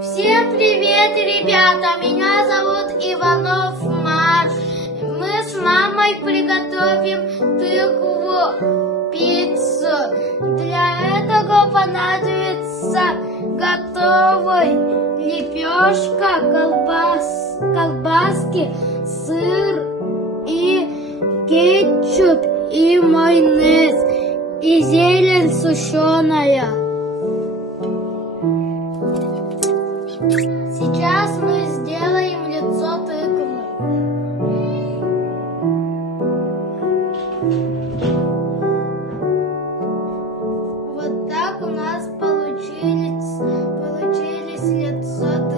Всем привет, ребята! Меня зовут Иванов Марк. Мы с мамой приготовим тыкву-пиццу. Для этого понадобится готовый лепешка, колбаски, сыр и кетчуп и майонез и зелень сушеная. Сейчас мы сделаем лицо тыквы. Вот так у нас получились лицо тыквы.